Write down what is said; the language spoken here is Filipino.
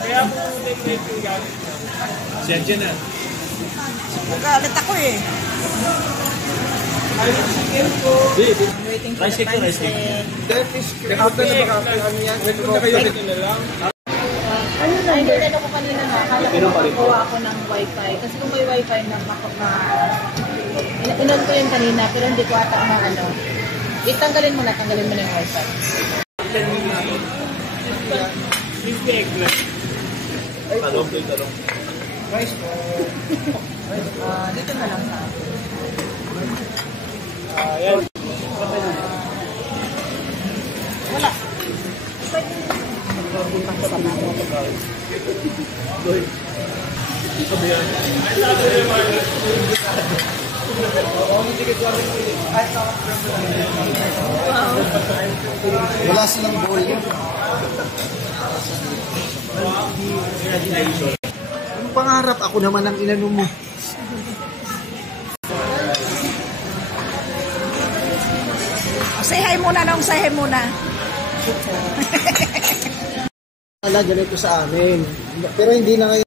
Kaya po nag-rate yung gamit niya. Siya dyan na. Nagalit ako eh. Chicken po. Waiting for the pancit. After na baka ano yan? Wait na kayo dito na lang. Ano na, hinintay ko kanina na. Akala ko kukuha ako ng wifi. Kasi kung may wifi na inon ko yun kanina, pero hindi ko ata na ano. Tanggalin mo na yung wifi. Crispy eggplant. Talong. Rice po. Dito na lang sa akin. Yan. Wala. Wala silang bowl. Ang pangarap ako naman ang inano mo. Say hi muna nung say hi muna. Wala ganito sa amin. Pero hindi na ngayon.